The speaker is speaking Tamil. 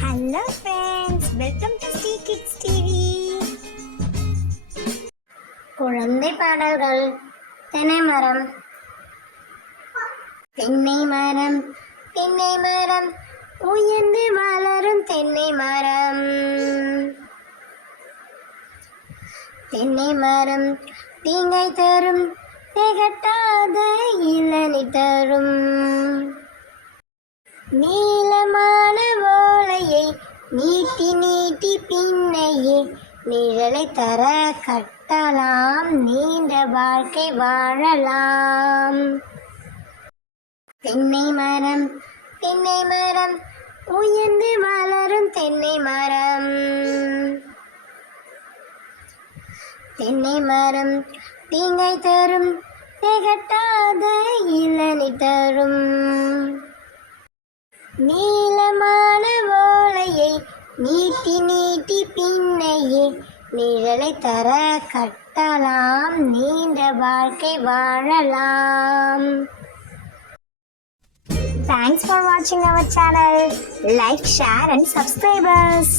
Hello friends welcome to Sri Kids TV குழந்தை பாடல்கள் தென்னை மரம் தென்னை மரம் தென்னை மரம் உயர்ந்து வளரும் தென்னை மரம். தென்னை மரம் தீங்கை தரும் திகட்டாத இளநி தரும். நீ நீட்டி நீட்டி பின்னையே நிழலை தர கட்டலாம். நீண்ட வாழ்க்கை வாழலாம். தென்னை மரம் தென்னை மரம் உயர்ந்து வளரும் தென்னை மரம். தென்னை மரம் தீங்கை தரும் திகட்டாத இளநி தரும். நீல நீட்டி நீட்டி பின்னையே நிழலை தர கட்டலாம். நீண்ட வாழ்க்கை வாழலாம். தேங்க்ஸ் ஃபார் வாட்சிங் our channel like share and subscribers